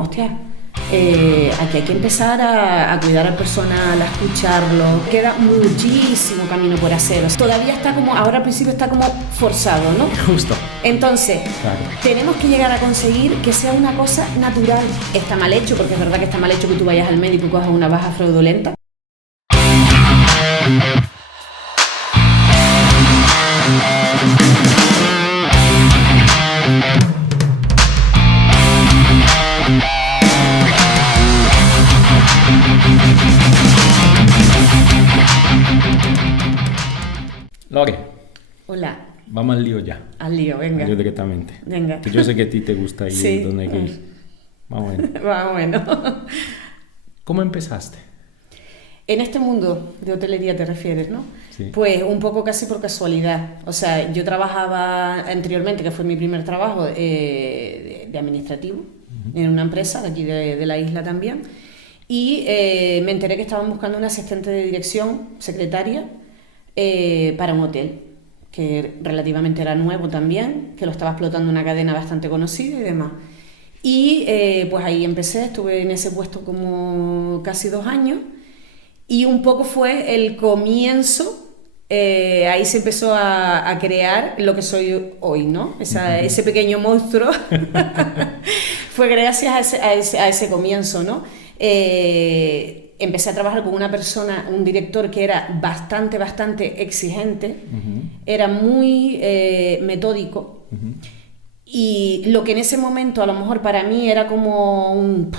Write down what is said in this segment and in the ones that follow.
Hostia, aquí hay que empezar a cuidar al personal, a escucharlo. Queda muchísimo camino por hacer. Todavía está como, ahora al principio está como forzado, ¿no? Justo. Entonces, Claro. tenemos que llegar a conseguir que sea una cosa natural. Está mal hecho, porque es verdad que está mal hecho que tú vayas al médico y cojas una baja fraudulenta. Lore, Hola, vamos al lío ya. al lío, venga. Yo directamente. Venga. Que yo sé que a ti te gusta ir Sí. donde hay que ir. Vamos a ver. Va, bueno. ¿Cómo empezaste? En este mundo de hotelería te refieres, ¿no? Sí. Pues un poco casi por casualidad. O sea, yo trabajaba anteriormente, que fue mi primer trabajo de administrativo, en una empresa de aquí de la isla también, y me enteré que estaban buscando una asistente de dirección, secretaria, para un hotel, que relativamente era nuevo también, que lo estaba explotando una cadena bastante conocida y demás. Y pues ahí empecé, estuve en ese puesto como casi 2 años, y un poco fue el comienzo, ahí se empezó a crear lo que soy hoy, ¿no? Ese pequeño monstruo fue gracias a ese comienzo, ¿no? Empecé a trabajar con una persona, un director que era bastante exigente, era muy metódico, y lo que en ese momento a lo mejor para mí era como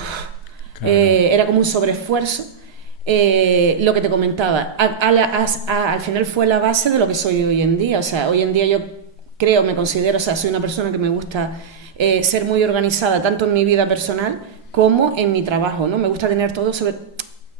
era como un sobreesfuerzo. Lo que te comentaba, al final fue la base de lo que soy hoy en día. O sea, hoy en día yo creo, me considero, o sea, soy una persona que me gusta ser muy organizada, tanto en mi vida personal como en mi trabajo, ¿no? Me gusta tener todo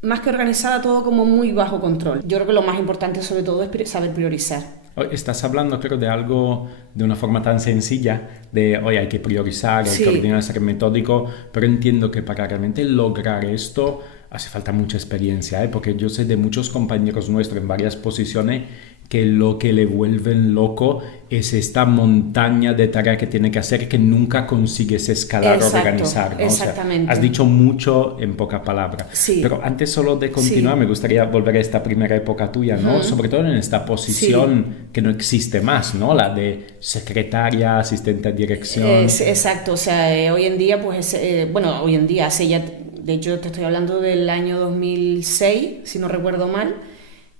más que organizada, todo como muy bajo control. Yo creo que lo más importante sobre todo es saber priorizar. Estás hablando, creo, de algo de una forma tan sencilla, de hoy hay que priorizar, hay que ordenar, ser metódico, pero entiendo que para realmente lograr esto hace falta mucha experiencia, porque yo sé de muchos compañeros nuestros en varias posiciones que lo que le vuelven loco es esta montaña de tareas que tiene que hacer que nunca consigues escalar o organizar, ¿no? Exactamente. O sea, has dicho mucho en pocas palabras. Sí. Pero antes solo de continuar, me gustaría volver a esta primera época tuya, ¿no? Sobre todo en esta posición que no existe más, ¿no? La de secretaria, asistente de dirección. Exacto, o sea, hoy en día, pues, bueno, hoy en día, hace ya, de hecho te estoy hablando del año 2006, si no recuerdo mal,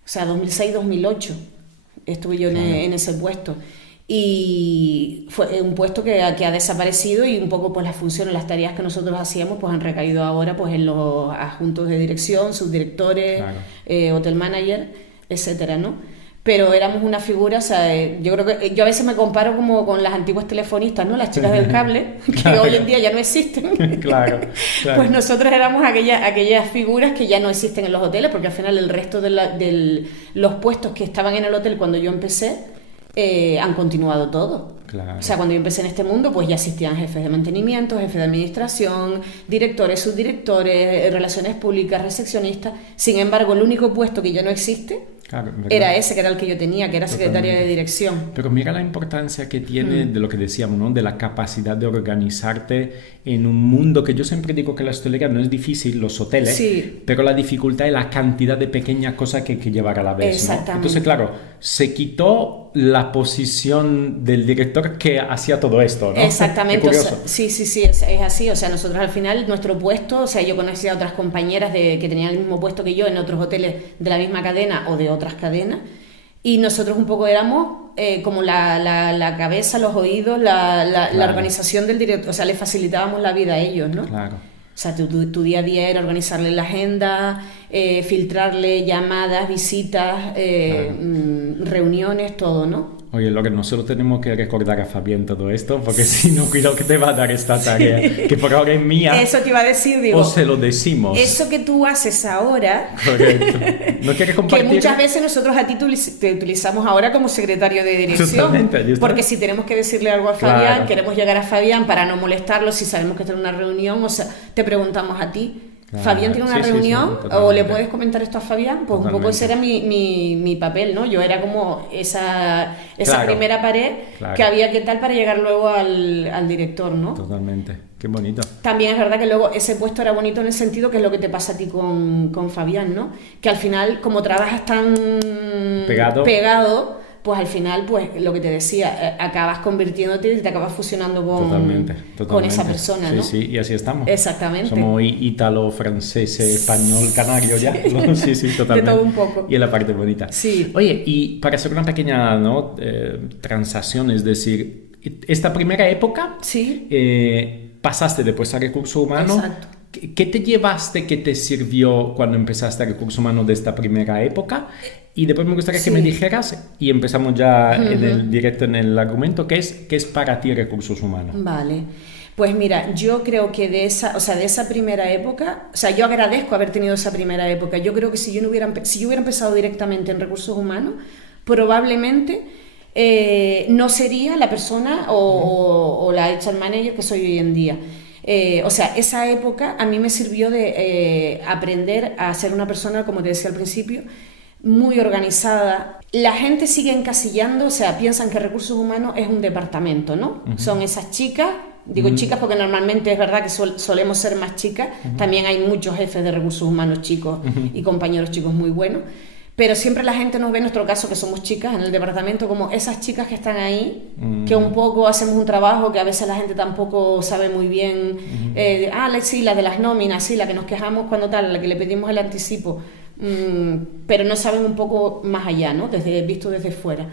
o sea, 2006-2008. Estuve yo en ese puesto, y fue un puesto que ha desaparecido, y un poco pues las funciones, las tareas que nosotros hacíamos pues han recaído ahora pues en los adjuntos de dirección, subdirectores, hotel manager, etcétera, ¿no? Pero éramos una figura, o sea, yo creo que yo a veces me comparo como con las antiguas telefonistas, ¿no? Las chicas del cable, que hoy en día ya no existen. Claro. Pues nosotros éramos aquellas figuras que ya no existen en los hoteles, porque al final el resto de los puestos que estaban en el hotel cuando yo empecé han continuado todo. Claro. O sea, cuando yo empecé en este mundo, pues ya existían jefes de mantenimiento, jefes de administración, directores, subdirectores, relaciones públicas, recepcionistas. Sin embargo, el único puesto que ya no existe era ese, que era el que yo tenía, que era secretaria de dirección. Pero mira la importancia que tiene de lo que decíamos, ¿no? De la capacidad de organizarte en un mundo que yo siempre digo que la hostelería no es difícil, los hoteles, pero la dificultad es la cantidad de pequeñas cosas que hay que llevar a la vez, Exactamente. ¿no? Entonces, claro, se quitó la posición del director que hacía todo esto, ¿no? Exactamente, Qué o sea, curioso. sí, es así. O sea, nosotros al final, nuestro puesto, o sea, yo conocía a otras compañeras que tenían el mismo puesto que yo en otros hoteles de la misma cadena o de otras cadenas, y nosotros un poco éramos como la cabeza, los oídos, la organización del director, o sea, le facilitábamos la vida a ellos, ¿no? Claro. O sea, tu día a día era organizarle la agenda, filtrarle llamadas, visitas, reuniones, todo, ¿no? Oye, lo que nosotros tenemos que recordar a Fabián todo esto, porque si no, cuidado que te va a dar esta tarea, que por ahora es mía. Eso te iba a decir, digo. O se lo decimos. Eso que tú haces ahora. Correcto. ¿No quieres compartir? Que muchas veces nosotros a ti te utilizamos ahora como secretario de dirección. Totalmente, porque si tenemos que decirle algo a Fabián, queremos llegar a Fabián para no molestarlo, si sabemos que está en una reunión, o sea, te preguntamos a ti. Claro. Fabián tiene una Sí, sí, sí, reunión, o totalmente. le puedes comentar esto a Fabián, pues un poco ese era mi papel, ¿no? Yo era como esa Claro, primera pared claro. que había que tal para llegar luego al director, ¿no? Totalmente. Qué bonito. También es verdad que luego ese puesto era bonito en el sentido que es lo que te pasa a ti con Fabián, ¿no? Que al final, como trabajas tan pegado, pues al final, pues lo que te decía, acabas convirtiéndote y te acabas fusionando Totalmente. con esa persona, sí, ¿no? Sí, y así estamos. Exactamente. Somos ítalo, francés, español, canario ya. Sí, sí, totalmente. De todo un poco. Y es la parte bonita. Sí. Oye, y para hacer una pequeña, ¿no? Transacción, es decir, esta primera época, Sí. pasaste después a recursos humanos. Exacto. ¿Qué te llevaste que te sirvió cuando empezaste a recursos humanos de esta primera época? Y después me gustaría que me dijeras, y empezamos ya en el directo en el argumento, ¿qué es para ti recursos humanos? Vale. Pues mira, yo creo que de esa primera época, o sea, yo agradezco haber tenido esa primera época. Yo creo que si yo hubiera empezado directamente en recursos humanos, probablemente no sería la persona o la HR manager que soy hoy en día. O sea, esa época a mí me sirvió de aprender a ser una persona, como te decía al principio, muy organizada. La gente sigue encasillando, o sea, piensan que recursos humanos es un departamento, ¿no? Son esas chicas, digo chicas porque normalmente es verdad que solemos ser más chicas, también hay muchos jefes de recursos humanos chicos y compañeros chicos muy buenos, pero siempre la gente nos ve, en nuestro caso que somos chicas en el departamento, como esas chicas que están ahí, que un poco hacemos un trabajo que a veces la gente tampoco sabe muy bien, sí, la de las nóminas, sí, la que nos quejamos cuando tal, la que le pedimos el anticipo, pero no saben un poco más allá, ¿no? Visto desde fuera.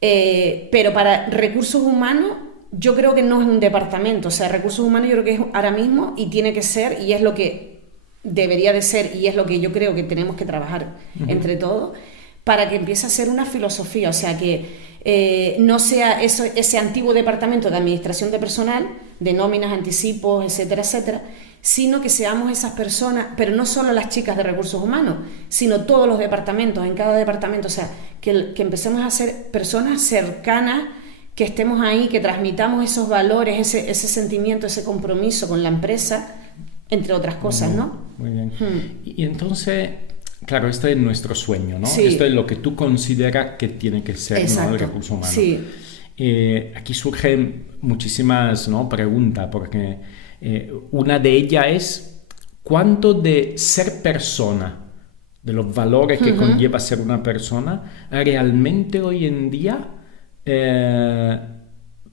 Pero para recursos humanos yo creo que no es un departamento, o sea, recursos humanos yo creo que es ahora mismo y tiene que ser, y es lo que debería de ser, y es lo que yo creo que tenemos que trabajar entre todos, para que empiece a ser una filosofía, o sea, que no sea ese antiguo departamento de administración de personal, de nóminas, anticipos, etcétera, etcétera, sino que seamos esas personas, pero no solo las chicas de recursos humanos, sino todos los departamentos, en cada departamento, o sea, que empecemos a ser personas cercanas, que estemos ahí, que transmitamos esos valores, ese sentimiento, ese compromiso con la empresa, entre otras cosas, ¿no? Muy bien. Y entonces, claro, esto es nuestro sueño, ¿no? Sí. Esto es lo que tú consideras que tiene que ser, ¿no?, el recurso humano. Sí. Aquí surgen muchísimas, ¿no?, preguntas, porque una de ellas es ¿cuánto de ser persona, de los valores que conlleva ser una persona, realmente hoy en día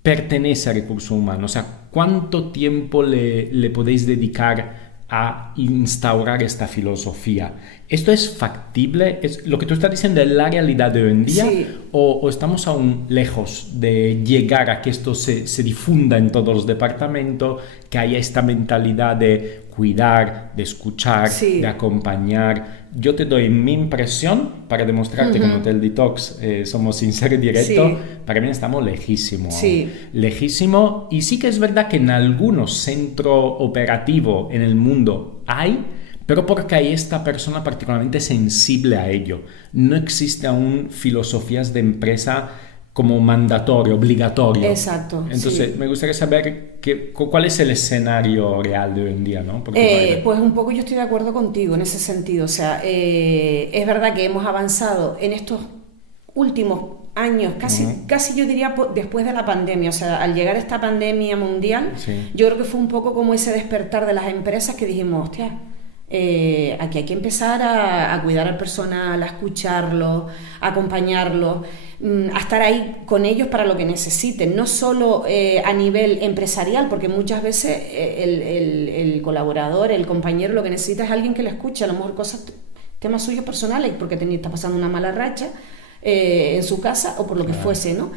pertenece a recursos humanos? O sea, ¿cuánto tiempo le podéis dedicar a instaurar esta filosofía? ¿Esto es factible? ¿Es lo que tú estás diciendo es la realidad de hoy en día? Sí. ¿O estamos aún lejos de llegar a que esto se difunda en todos los departamentos, que haya esta mentalidad de cuidar, de escuchar, de acompañar? Yo te doy mi impresión para demostrarte que en Hotel Detox somos sinceros y directos. Para mí estamos lejísimos. Lejísimos. Y sí que es verdad que en algunos centros operativos en el mundo hay, pero porque hay esta persona particularmente sensible a ello. No existe aún filosofías de empresa como mandatorio, obligatorio. Exacto. Entonces, me gustaría saber cuál es el escenario real de hoy en día, ¿no? Pues un poco yo estoy de acuerdo contigo en ese sentido. O sea, es verdad que hemos avanzado en estos últimos años, casi yo diría después de la pandemia. O sea, al llegar a esta pandemia mundial, yo creo que fue un poco como ese despertar de las empresas que dijimos, hostia, aquí hay que empezar a cuidar al personal, a escucharlo, a acompañarlo, a estar ahí con ellos para lo que necesiten, no solo a nivel empresarial, porque muchas veces el colaborador, el compañero, lo que necesita es alguien que le escuche, a lo mejor temas suyos personales, porque está pasando una mala racha en su casa o por lo que fuese, ¿no?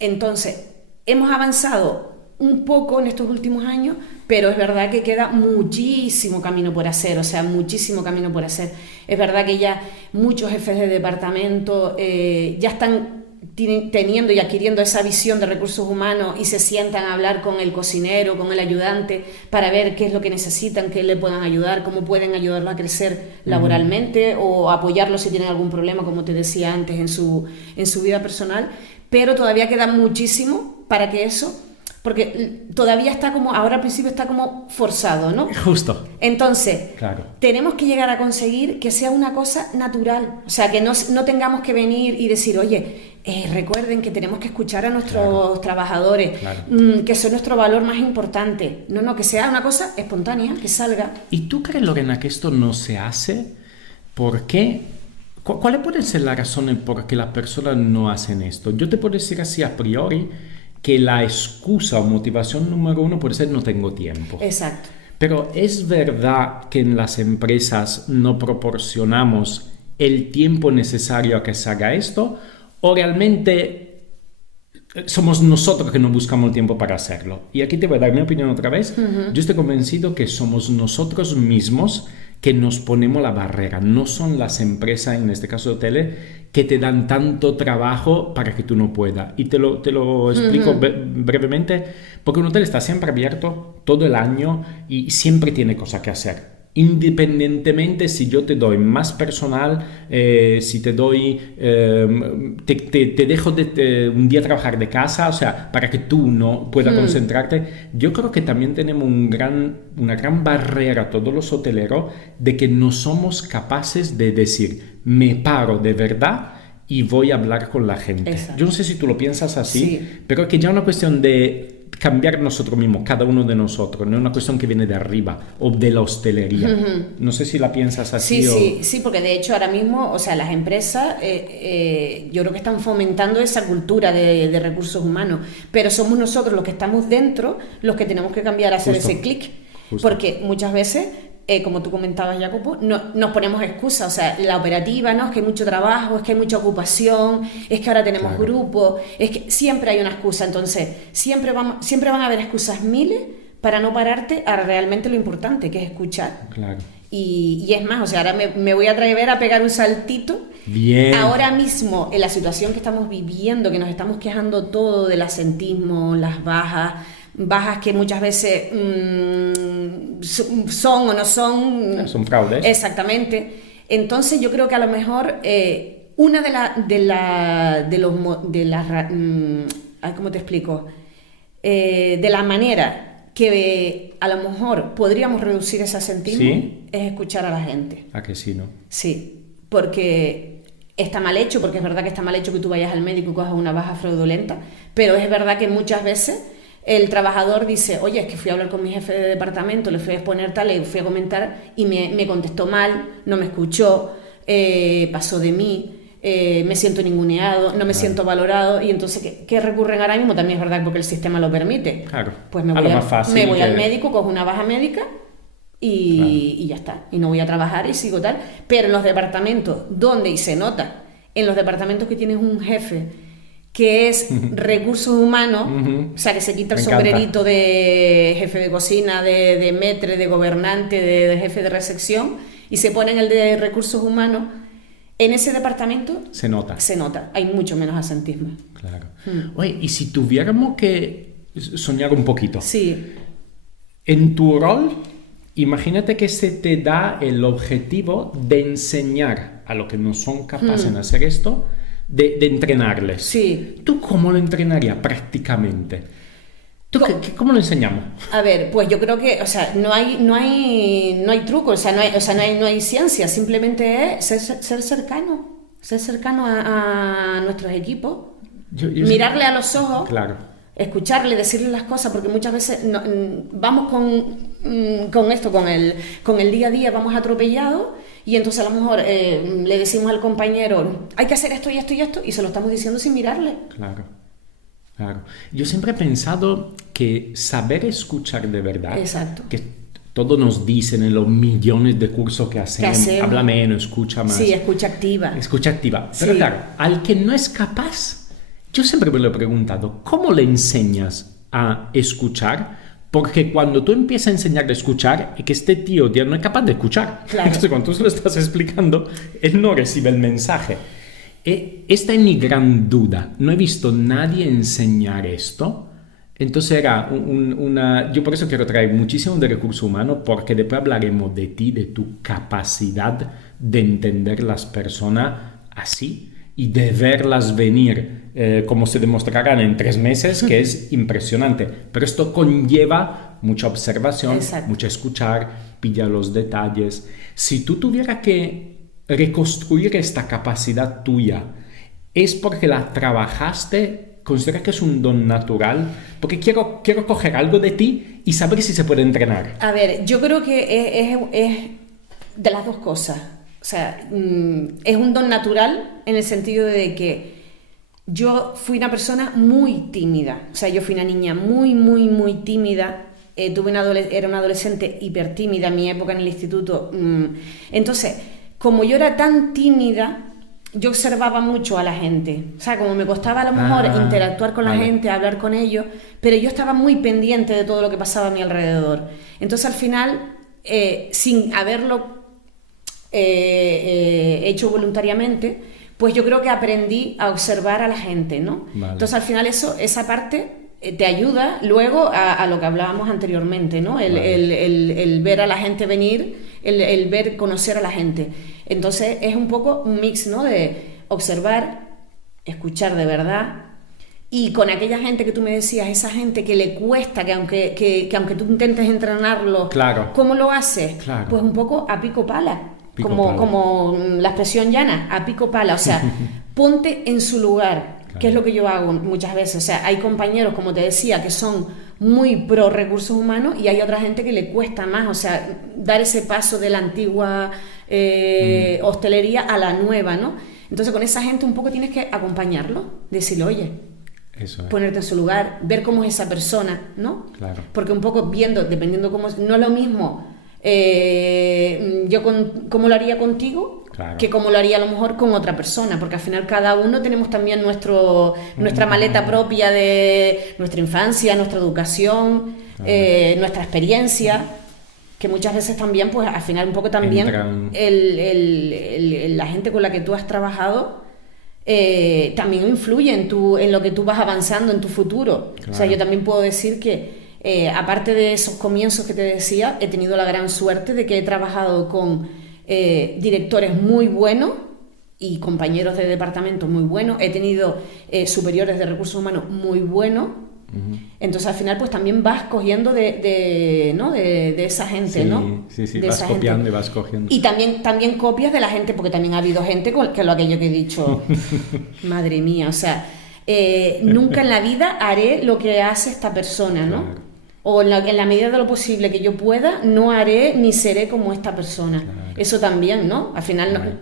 Entonces, hemos avanzado un poco en estos últimos años, pero es verdad que queda muchísimo camino por hacer, o sea, muchísimo camino por hacer. Es verdad que ya muchos jefes de departamento ya están teniendo y adquiriendo esa visión de recursos humanos y se sientan a hablar con el cocinero, con el ayudante, para ver qué es lo que necesitan, qué le puedan ayudar, cómo pueden ayudarlo a crecer laboralmente o apoyarlo si tienen algún problema, como te decía antes, en su vida personal. Pero todavía queda muchísimo para que eso porque todavía está como, ahora al principio está como forzado, ¿no? Justo. Entonces, Claro. tenemos que llegar a conseguir que sea una cosa natural, o sea, que no tengamos que venir y decir, oye, recuerden que tenemos que escuchar a nuestros trabajadores, que son nuestro valor más importante. No, que sea una cosa espontánea, que salga. ¿Y tú crees, Lorena, que esto no se hace? ¿Por qué? ¿Cuáles pueden ser las razones por qué las personas no hacen esto? Yo te puedo decir así a priori que la excusa o motivación número uno puede ser no tengo tiempo. Exacto. Pero ¿es verdad que en las empresas no proporcionamos el tiempo necesario a que se haga esto? ¿O realmente somos nosotros que no buscamos el tiempo para hacerlo? Y aquí te voy a dar mi opinión otra vez. Yo estoy convencido que somos nosotros mismos que nos ponemos la barrera. No son las empresas, en este caso de hoteles, que te dan tanto trabajo para que tú no puedas. Y te lo explico brevemente, porque un hotel está siempre abierto todo el año y siempre tiene cosas que hacer. Independientemente si yo te doy más personal, si te doy, te dejo un día trabajar de casa, o sea, para que tú no puedas concentrarte. Yo creo que también tenemos una gran barrera, todos los hoteleros, de que no somos capaces de decir, me paro de verdad y voy a hablar con la gente. Exacto. Yo no sé si tú lo piensas así, Sí. pero es que ya es una cuestión de cambiar nosotros mismos, cada uno de nosotros, no es una cuestión que viene de arriba o de la hostelería. No sé si la piensas así Sí, porque de hecho ahora mismo, o sea, las empresas yo creo que están fomentando esa cultura de recursos humanos, pero somos nosotros los que estamos dentro los que tenemos que cambiar a hacer Justo. ese clic, Justo. porque muchas veces, como tú comentabas, Jacopo, nos ponemos excusas, o sea, la operativa, ¿no? Es que hay mucho trabajo, es que hay mucha ocupación, es que ahora tenemos Claro. grupos, es que siempre hay una excusa, entonces siempre van a haber excusas miles para no pararte a realmente lo importante, que es escuchar. Claro. Y es más, o sea, ahora me voy a atrever a pegar un saltito. Bien. Ahora mismo, en la situación que estamos viviendo, que nos estamos quejando todo del asentismo, las bajas que muchas veces son o no son. Son fraudes. Exactamente. Entonces yo creo que a lo mejor una ¿cómo te explico? De la manera que a lo mejor podríamos reducir ese asentismo, ¿Sí? es escuchar a la gente. ¿A que sí, no? Sí, porque está mal hecho, porque es verdad que está mal hecho que tú vayas al médico y cojas una baja fraudulenta, pero es verdad que muchas veces el trabajador dice, oye, es que fui a hablar con mi jefe de departamento, le fui a exponer tal, le fui a comentar y me contestó mal, no me escuchó, pasó de mí, me siento ninguneado, no me siento valorado, y entonces, ¿qué recurren ahora mismo? También es verdad porque el sistema lo permite. Claro. Pues me A voy, lo más fácil me voy que- al médico, cojo una baja médica y ya está. Y no voy a trabajar y sigo tal. Pero en los departamentos donde, y se nota, en los departamentos que tienes un jefe que es recursos humanos, o sea, que se quita el Me encanta. sombrerito de jefe de cocina, de maître, de gobernante, de jefe de recepción, y se pone en el de recursos humanos, en ese departamento Se nota. hay mucho menos asentismo. Claro. Oye, y si tuviéramos que soñar un poquito, Sí, en tu rol, imagínate que se te da el objetivo de enseñar a los que no son capaces de hacer esto, de entrenarles. sí. ¿Tú cómo lo entrenarías prácticamente? ¿Cómo lo enseñamos? A ver, pues yo creo que, o sea, no hay truco, o sea, no hay ciencia, simplemente es ser cercano a nuestros equipos, mirarle a los ojos, Claro. escucharle, decirle las cosas, porque muchas veces vamos con esto, con el día a día, vamos atropellados, y entonces a lo mejor le decimos al compañero, hay que hacer esto y esto y esto, y se lo estamos diciendo sin mirarle. Claro. Claro. Yo siempre he pensado que saber escuchar de verdad, Exacto. que todos nos dicen en los millones de cursos que hacemos, habla menos, escucha más. Sí, escucha activa. Escucha activa. Pero Sí. claro, al que no es capaz, yo siempre me lo he preguntado, ¿cómo le enseñas a escuchar? Porque cuando tú empiezas a enseñarle a escuchar, es que este tío no es capaz de escuchar. Claro. Entonces, cuando tú se lo estás explicando, él no recibe el mensaje. Esta es mi gran duda. No he visto nadie enseñar esto. Entonces era yo por eso quiero traer muchísimo de recursos humanos, porque después hablaremos de ti, de tu capacidad de entender las personas así y de verlas venir, como se demostrarán en 3 meses, que es impresionante. Pero esto conlleva mucha observación, Exacto. mucho escuchar, pillar los detalles. Si tú tuvieras que reconstruir esta capacidad tuya, ¿es porque la trabajaste? ¿Consideras que es un don natural? Porque quiero coger algo de ti y saber si se puede entrenar. A ver, yo creo que es de las dos cosas. O sea, es un don natural en el sentido de que yo fui una persona muy tímida. O sea, yo fui una niña muy, muy, muy tímida. Era una adolescente hipertímida en mi época en el instituto. Entonces, como yo era tan tímida, yo observaba mucho a la gente. O sea, como me costaba a lo mejor interactuar con la gente, hablar con ellos, pero yo estaba muy pendiente de todo lo que pasaba a mi alrededor. Entonces, al final, sin haberlo hecho voluntariamente, pues yo creo que aprendí a observar a la gente, ¿no? Vale. Entonces, al final, esa parte te ayuda luego a lo que hablábamos anteriormente, ¿no? El ver a la gente venir, el ver, conocer a la gente. Entonces es un poco un mix, ¿no? De observar, escuchar de verdad, y con aquella gente que tú me decías, esa gente que le cuesta, que aunque tú intentes entrenarlo, Claro. ¿cómo lo haces? Claro. Pues un poco a pico pala. Pico pala. Como la expresión llana, a pico pala, o sea, ponte en su lugar, Claro. que es lo que yo hago muchas veces. O sea, hay compañeros, como te decía, que son muy pro recursos humanos y hay otra gente que le cuesta más, o sea, dar ese paso de la antigua hostelería a la nueva, ¿no? Entonces con esa gente un poco tienes que acompañarlo, decirle, oye, Eso es. ponerte en su lugar, ver cómo es esa persona, ¿no? Claro. Porque un poco viendo, dependiendo cómo, no es lo mismo cómo lo haría contigo, Claro. que cómo lo haría a lo mejor con otra persona, porque al final cada uno tenemos también nuestra maleta propia de nuestra infancia, nuestra educación, nuestra experiencia, que muchas veces también, pues al final un poco también la gente con la que tú has trabajado también influye en lo que tú vas avanzando en tu futuro. Claro. O sea, yo también puedo decir que aparte de esos comienzos que te decía, he tenido la gran suerte de que he trabajado con directores muy buenos y compañeros de departamento muy buenos. He tenido superiores de recursos humanos muy buenos. Uh-huh. Entonces al final pues también vas cogiendo de esa gente, sí, ¿no? Sí, de vas copiando y vas cogiendo. Y también copias de la gente, porque también ha habido gente que aquello que he dicho, madre mía, o sea, nunca en la vida haré lo que hace esta persona, ¿no? Claro. O en la medida de lo posible que yo pueda, no haré ni seré como esta persona. Claro. Eso también, ¿no? Al final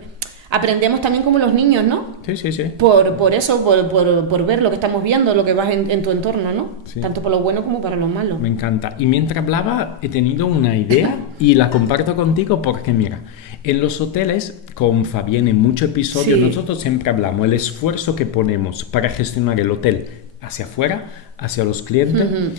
aprendemos también como los niños, ¿no? Sí. Por eso, por ver lo que estamos viendo, lo que vas en tu entorno, ¿no? Sí. Tanto por lo bueno como para lo malo. Me encanta. Y mientras hablaba, he tenido una idea y la comparto contigo porque, mira, en los hoteles, con Fabián en muchos episodios, nosotros siempre hablamos del esfuerzo que ponemos para gestionar el hotel hacia afuera, hacia los clientes. Uh-huh.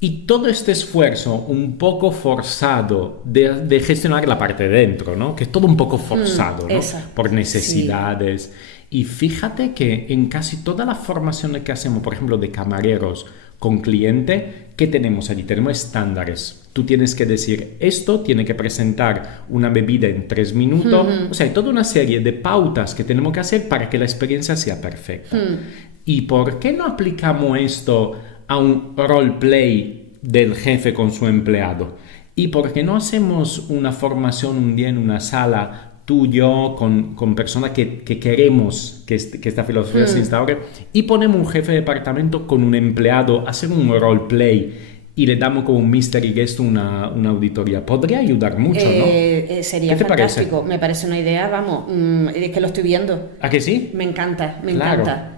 Y todo este esfuerzo un poco forzado de gestionar la parte de dentro, ¿no? Que es todo un poco forzado, ¿no? Por necesidades. Sí. Y fíjate que en casi todas las formaciones que hacemos, por ejemplo, de camareros con cliente, ¿qué tenemos allí? Tenemos estándares. Tú tienes que decir, esto tiene que presentar una bebida en 3 minutos. Uh-huh. O sea, hay toda una serie de pautas que tenemos que hacer para que la experiencia sea perfecta. Uh-huh. ¿Y por qué no aplicamos esto a un roleplay del jefe con su empleado? ¿Y por qué no hacemos una formación un día en una sala, tú y yo, con personas que queremos que esta filosofía se instaure, y ponemos un jefe de departamento con un empleado, hacer un roleplay y le damos como un mystery guest una auditoría? Podría ayudar mucho, ¿no? Sería fantástico. Me parece una idea, vamos, es que lo estoy viendo. ¿A que sí? Me encanta.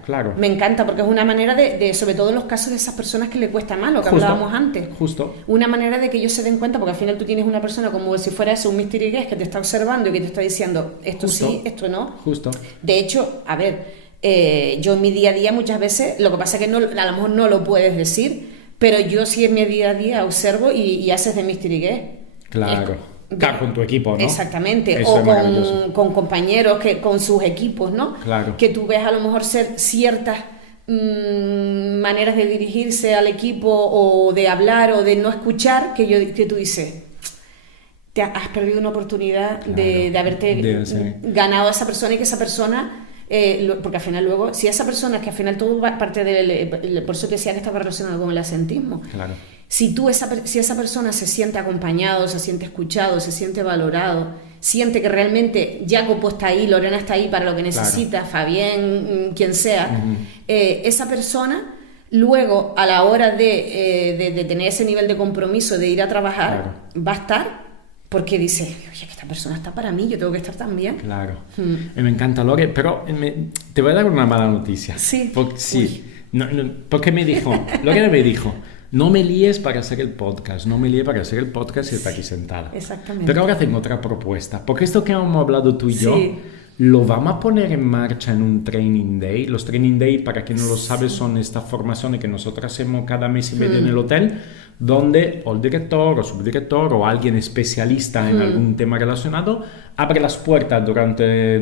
Claro. Me encanta porque es una manera de, sobre todo en los casos de esas personas que le cuesta más, lo que hablábamos antes. Justo. Una manera de que ellos se den cuenta, porque al final tú tienes una persona como si fuera eso, un mystery guest que te está observando y que te está diciendo esto sí, esto no. Justo. De hecho, a ver, yo en mi día a día muchas veces, lo que pasa es que a lo mejor no lo puedes decir, pero yo sí en mi día a día observo y haces de mystery guest. Claro. Claro, con tu equipo, ¿no? Exactamente. Eso o con compañeros con sus equipos, ¿no? Claro. Que tú ves a lo mejor ciertas maneras de dirigirse al equipo o de hablar o de no escuchar que tú dices, te has perdido una oportunidad de haberte ganado a esa persona y que esa persona porque al final luego, si esa persona, que al final todo parte por eso te decía que estaba relacionado con el asentismo, Claro. si esa persona se siente acompañado, se siente escuchado, se siente valorado, siente que realmente Jacopo está ahí, Lorena está ahí para lo que necesita, Fabián, quien sea, esa persona luego a la hora de tener ese nivel de compromiso, de ir a trabajar, va a estar porque dice, oye, que esta persona está para mí, yo tengo que estar también. Claro. Me encanta, Lore, pero te voy a dar una mala noticia. Sí. Porque Lorena me dijo, no me líes para hacer el podcast, no me líes para hacer el podcast y está aquí sentada. Exactamente. Pero ahora tengo otra propuesta, porque esto que hemos hablado tú y yo, lo vamos a poner en marcha en un Training Day. Los Training Day, para quien no lo sabe, son estas formaciones que nosotros hacemos cada mes y medio en el hotel, donde o el director o subdirector o alguien especialista en algún tema relacionado abre las puertas durante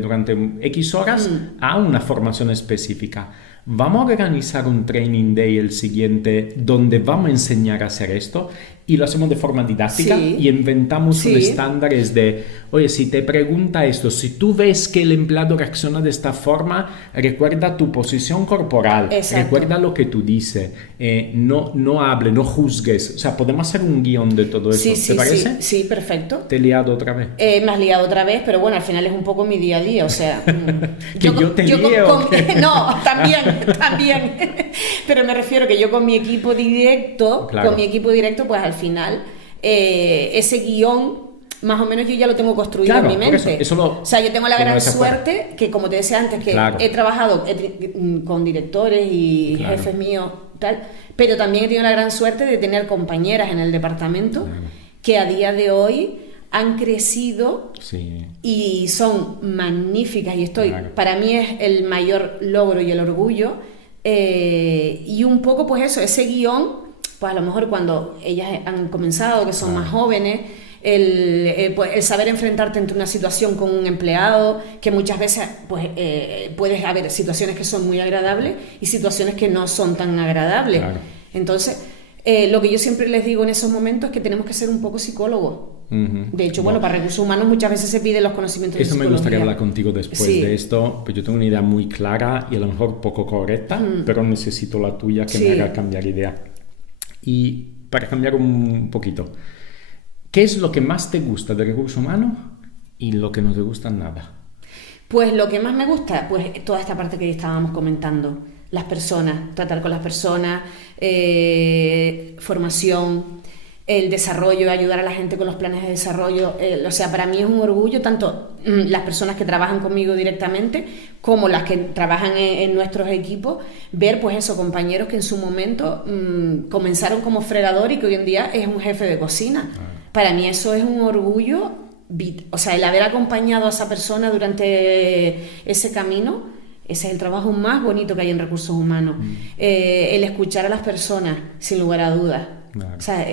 X horas a una formación específica. Vamos a organizar un Training Day el siguiente donde vamos a enseñar a hacer esto y lo hacemos de forma didáctica y inventamos un estándar de, oye, si te pregunta esto, si tú ves que el empleado reacciona de esta forma, recuerda tu posición corporal, recuerda lo que tú dices, no hable, no juzgues, o sea, podemos hacer un guión de todo eso, ¿te parece? Sí, perfecto. ¿Te he liado otra vez? Me has liado otra vez, pero bueno, al final es un poco mi día a día, o sea... yo te lío. No, también, pero me refiero que yo con mi equipo directo, pues al final ese guión más o menos yo ya lo tengo construido en mi mente. O sea, yo tengo la gran suerte que, como te decía antes, que he trabajado con directores y jefes míos, tal, pero también he tenido la gran suerte de tener compañeras en el departamento que a día de hoy han crecido y son magníficas y para mí es el mayor logro y el orgullo, y un poco pues eso, ese guión, pues a lo mejor cuando ellas han comenzado, que son más jóvenes, el saber enfrentarte ante una situación con un empleado, que muchas veces pues puedes haber situaciones que son muy agradables y situaciones que no son tan agradables. Entonces, lo que yo siempre les digo en esos momentos es que tenemos que ser un poco psicólogos. De hecho, para recursos humanos muchas veces se piden los conocimientos de psicología. Me gustaría hablar contigo después de esto, pues yo tengo una idea muy clara y a lo mejor poco correcta, pero necesito la tuya que me haga cambiar idea. Y para cambiar un poquito, ¿qué es lo que más te gusta de recursos humanos y lo que no te gusta nada? Pues lo que más me gusta, pues toda esta parte que estábamos comentando, las personas, tratar con las personas, formación, el desarrollo, ayudar a la gente con los planes de desarrollo, o sea, para mí es un orgullo tanto las personas que trabajan conmigo directamente como las que trabajan en nuestros equipos, ver pues eso, compañeros que en su momento comenzaron como fregador y que hoy en día es un jefe de cocina. Para mí eso es un orgullo, o sea, el haber acompañado a esa persona durante ese camino, ese es el trabajo más bonito que hay en recursos humanos. El escuchar a las personas, sin lugar a dudas. O sea,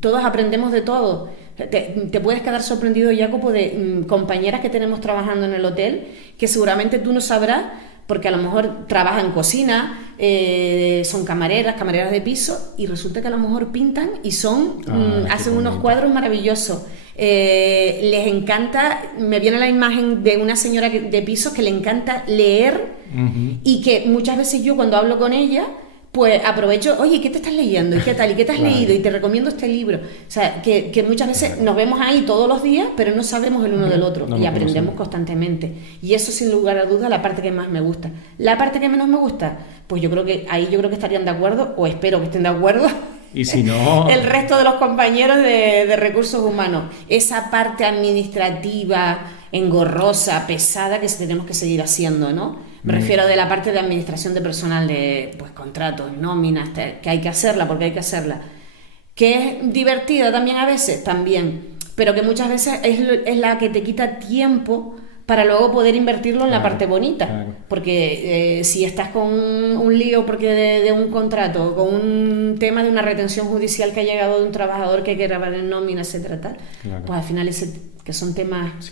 todos aprendemos de todo. Te puedes quedar sorprendido, Jacopo, de compañeras que tenemos trabajando en el hotel que seguramente tú no sabrás porque a lo mejor trabajan en cocina, son camareras de piso y resulta que a lo mejor pintan y hacen unos cuadros maravillosos. Les encanta, me viene la imagen de una señora de piso que le encanta leer y que muchas veces yo cuando hablo con ella pues aprovecho, oye, ¿qué te estás leyendo? ¿Y qué tal? ¿Y qué te has leído? Y te recomiendo este libro. O sea, que muchas veces nos vemos ahí todos los días, pero no sabemos el uno del otro y aprendemos constantemente. Y eso, sin lugar a dudas, la parte que más me gusta. La parte que menos me gusta, pues yo creo que estarían de acuerdo, o espero que estén de acuerdo. Y si no... el resto de los compañeros de recursos humanos. Esa parte administrativa, engorrosa, pesada, que tenemos que seguir haciendo, ¿no? Me refiero de la parte de administración de personal, de pues contratos, nóminas, que hay que hacerla porque hay que hacerla. Que es divertida también a veces, pero que muchas veces es la que te quita tiempo para luego poder invertirlo en la parte bonita. Porque si estás con un lío porque de un contrato, con un tema de una retención judicial que ha llegado de un trabajador que hay que grabar en nómina, etcétera, pues al final que son temas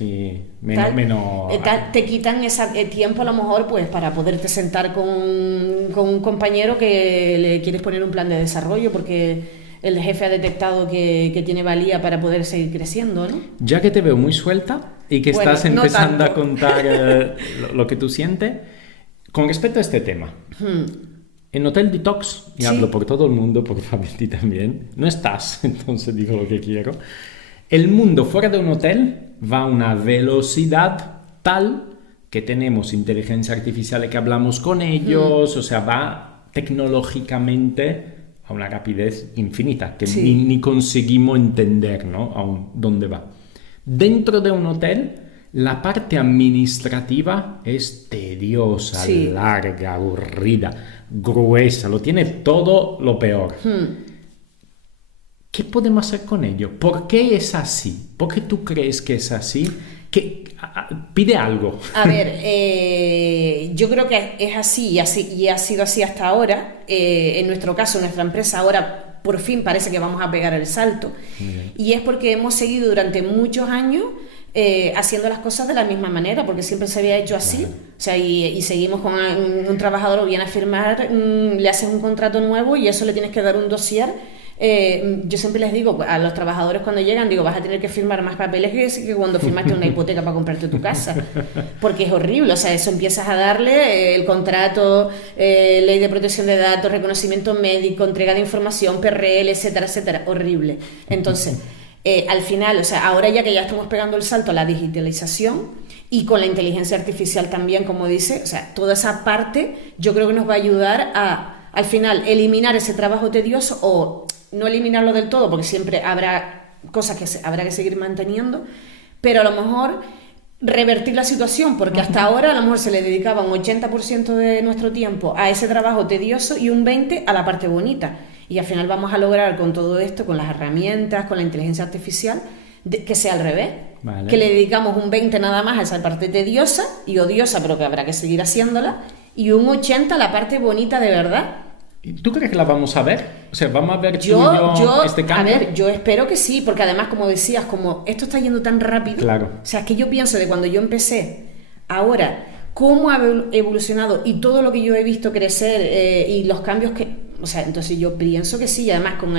te quitan ese tiempo a lo mejor pues para poderte sentar con un compañero que le quieres poner un plan de desarrollo porque el jefe ha detectado que tiene valía para poder seguir creciendo, ¿no? Ya que te veo muy suelta y que estás empezando a contar lo que tú sientes, Con respecto a este tema, en Hotel Detox, y Sí. hablo por todo el mundo, por ti también, no estás, entonces digo lo que quiero. El mundo fuera de un hotel va a una velocidad tal que tenemos inteligencia artificial que hablamos con ellos, o sea, va tecnológicamente a una rapidez infinita, que Sí. ni conseguimos entender, ¿no? Aún dónde va. Dentro de un hotel, la parte administrativa es tediosa, Sí. larga, aburrida, gruesa, lo tiene todo lo peor. ¿Qué podemos hacer con ello? ¿Por qué es así? ¿Por qué tú crees que es así? Pide algo. A ver, yo creo que es así y ha sido así hasta ahora. En nuestro caso, nuestra empresa ahora por fin parece que vamos a pegar el salto. Y es porque hemos seguido durante muchos años haciendo las cosas de la misma manera, porque siempre se había hecho así. Claro. O sea, y seguimos con un trabajador, viene a firmar, le haces un contrato nuevo y eso le tienes que dar un dossier. Yo siempre les digo a los trabajadores cuando llegan, digo, vas a tener que firmar más papeles que cuando firmaste una hipoteca para comprarte tu casa, porque es horrible. O sea, eso empiezas a darle el contrato, ley de protección de datos, reconocimiento médico, entrega de información, PRL, etcétera, etcétera, horrible. Entonces, al final, o sea, ahora ya que ya estamos pegando el salto a la digitalización y con la inteligencia artificial también, como dice, o sea, toda esa parte yo creo que nos va a ayudar a, al final, eliminar ese trabajo tedioso o no eliminarlo del todo, porque siempre habrá cosas que habrá que seguir manteniendo, pero a lo mejor revertir la situación, porque hasta ahora a lo mejor se le dedicaba un 80% de nuestro tiempo a ese trabajo tedioso y un 20% a la parte bonita. Y al final vamos a lograr con todo esto, con las herramientas, con la inteligencia artificial, que sea al revés. Vale. Que le dedicamos un 20% nada más a esa parte tediosa y odiosa, pero que habrá que seguir haciéndola, y un 80% a la parte bonita de verdad. ¿Y tú crees que la vamos a ver? O sea, ¿vamos a ver tú y Yo, yo este cambio? a ver, yo espero que sí, porque además, como decías, como esto está yendo tan rápido, Claro. o sea, es que yo pienso de cuando yo empecé, ahora, cómo ha evolucionado y todo lo que yo he visto crecer y los cambios que... O sea, entonces yo pienso que sí, y además con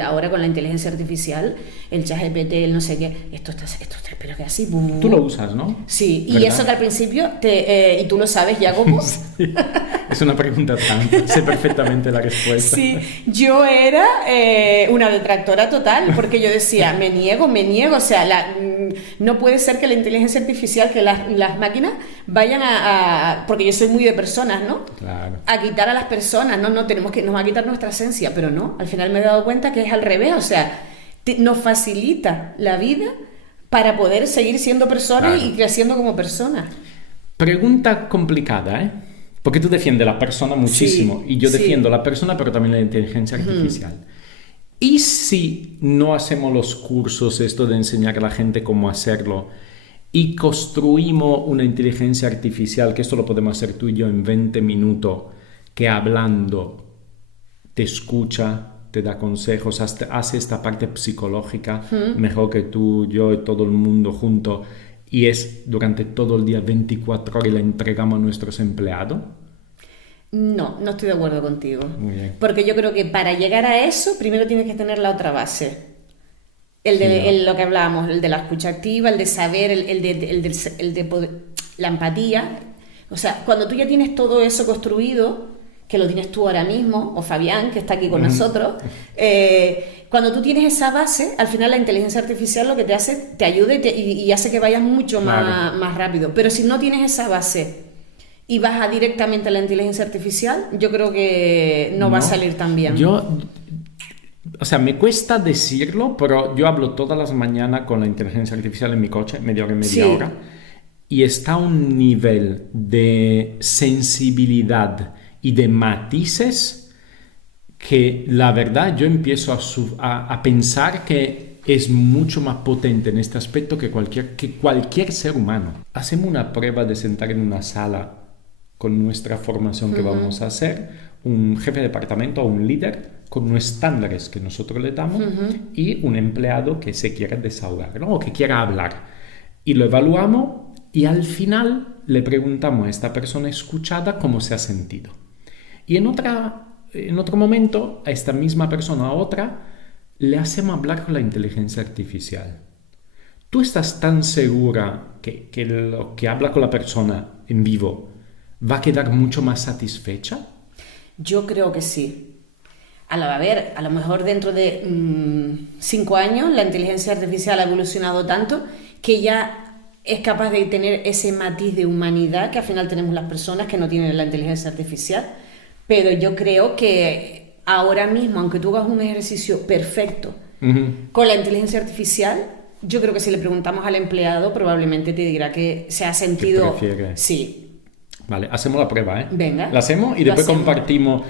ahora con la inteligencia artificial, el ChatGPT, el no sé qué, esto está espero que así... Tú lo usas, ¿no? Sí, y ¿verdad? eso que al principio, y tú lo sabes, Jacobo. Sí. Es una pregunta trampa, sé perfectamente la respuesta. Sí, yo era una detractora total, porque yo decía, me niego, o sea, no puede ser que la inteligencia artificial, que las máquinas vayan porque yo soy muy de personas, ¿no? Claro. A quitar a las personas, no, nos va a quitar nuestra esencia, pero no, al final me he dado cuenta que es al revés, o sea, nos facilita la vida para poder seguir siendo personas Claro. y creciendo como personas. Pregunta complicada, ¿eh? Porque tú defiendes la persona muchísimo Sí, y yo sí. defiendo la persona, pero también la inteligencia artificial. ¿Y si no hacemos los cursos, esto de enseñar a la gente cómo hacerlo, y construimos una inteligencia artificial, que esto lo podemos hacer tú y yo en 20 minutos, que hablando te escucha, te da consejos, hace esta parte psicológica mejor que tú, yo y todo el mundo junto, y es durante todo el día 24 horas y la entregamos a nuestros empleados? No estoy de acuerdo contigo. Muy bien. Porque yo creo que para llegar a eso, primero tienes que tener la otra base. Lo que hablábamos, el de la escucha activa, el de saber, el de poder, la empatía. O sea, cuando tú ya tienes todo eso construido, que lo tienes tú ahora mismo, o Fabián, que está aquí con nosotros, cuando tú tienes esa base, al final la inteligencia artificial lo que te hace, te ayuda y hace que vayas mucho Claro. más rápido. Pero si no tienes esa base y vas directamente a la inteligencia artificial, yo creo que no va a salir tan bien. O sea, me cuesta decirlo, pero yo hablo todas las mañanas con la inteligencia artificial en mi coche, media hora y media Sí. hora, y está a un nivel de sensibilidad y de matices que la verdad yo empiezo a pensar que es mucho más potente en este aspecto que cualquier ser humano. Hacemos una prueba de sentar en una sala con nuestra formación que vamos a hacer, un jefe de departamento o un líder con unos estándares que nosotros le damos y un empleado que se quiera desahogar, ¿no? O que quiera hablar. Y lo evaluamos y al final le preguntamos a esta persona escuchada cómo se ha sentido. Y en otro momento, a esta misma persona, a otra, le hacemos hablar con la inteligencia artificial. ¿Tú estás tan segura que lo que habla con la persona en vivo va a quedar mucho más satisfecha? Yo creo que sí. A ver, a lo mejor dentro de 5 años la inteligencia artificial ha evolucionado tanto que ya es capaz de tener ese matiz de humanidad que al final tenemos las personas que no tienen la inteligencia artificial. Pero yo creo que ahora mismo, aunque tú hagas un ejercicio perfecto con la inteligencia artificial, yo creo que si le preguntamos al empleado probablemente te dirá que se ha sentido... ¿Qué prefiere? Sí. Vale, hacemos la prueba, ¿eh? Venga. La hacemos y después compartimos.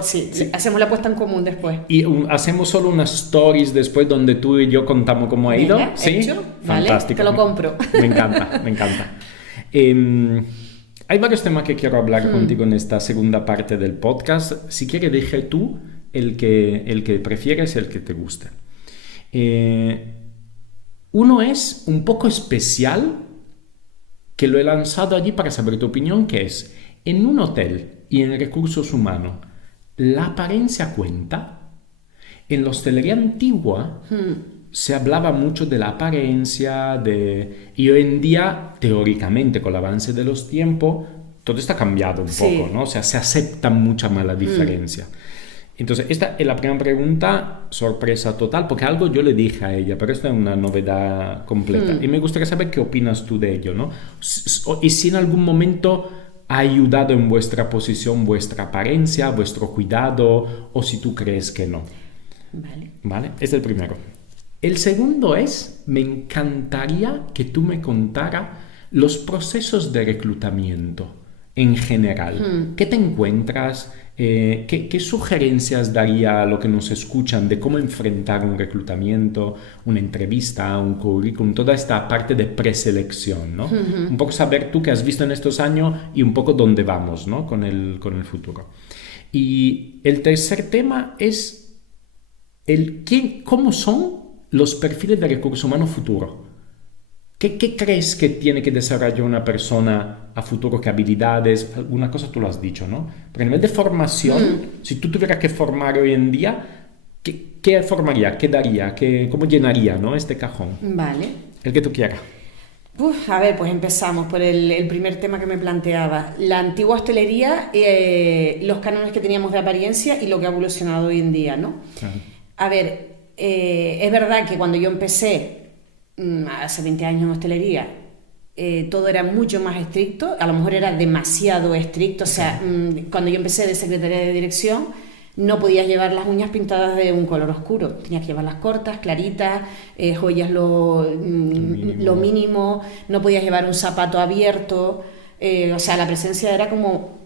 Sí, hacemos la puesta en común después. Y hacemos solo unas stories después donde tú y yo contamos cómo ha ido. Venga, ¿Sí? hecho. Fantástico. Vale, te lo compro. Me encanta, me encanta. Hay varios temas que quiero hablar contigo en esta segunda parte del podcast. Si quieres, dije tú el que prefieres, el que te gusta. Uno es un poco especial, que lo he lanzado allí para saber tu opinión, que es, en un hotel y en recursos humanos, ¿la apariencia cuenta? En la hostelería antigua se hablaba mucho de la apariencia, y hoy en día, teóricamente, con el avance de los tiempos, todo está cambiado un poco, ¿no? O sea, se acepta mucha más la diferencia. Entonces, esta es la primera pregunta, sorpresa total, porque algo yo le dije a ella, pero esta es una novedad completa. Y me gustaría saber qué opinas tú de ello, ¿no? Y si en algún momento ha ayudado en vuestra posición, vuestra apariencia, vuestro cuidado, o si tú crees que no. Vale, es el primero. El segundo es, me encantaría que tú me contaras los procesos de reclutamiento en general. ¿Qué te encuentras? ¿Qué sugerencias daría a los que nos escuchan de cómo enfrentar un reclutamiento, una entrevista, un currículum, toda esta parte de preselección, ¿no? Un poco saber tú qué has visto en estos años y un poco dónde vamos, ¿no? con el futuro. Y el tercer tema es cómo son los perfiles de recursos humanos futuro. ¿Qué crees que tiene que desarrollar una persona a futuro? ¿Qué habilidades? Alguna cosa tú lo has dicho, ¿no? Pero a nivel de formación, si tú tuvieras que formar hoy en día, ¿qué formaría? ¿Qué daría? ¿Cómo llenaría, ¿no? Este cajón? Vale. El que tú quieras. A ver, pues empezamos por el primer tema que me planteaba. La antigua hostelería, los cánones que teníamos de apariencia y lo que ha evolucionado hoy en día, ¿no? A ver, es verdad que cuando yo empecé hace 20 años en hostelería, todo era mucho más estricto, a lo mejor era demasiado estricto, o sea, cuando yo empecé de secretaria de dirección, no podías llevar las uñas pintadas de un color oscuro, tenías que llevarlas cortas, claritas, joyas lo mínimo, no podías llevar un zapato abierto, o sea, la presencia era como...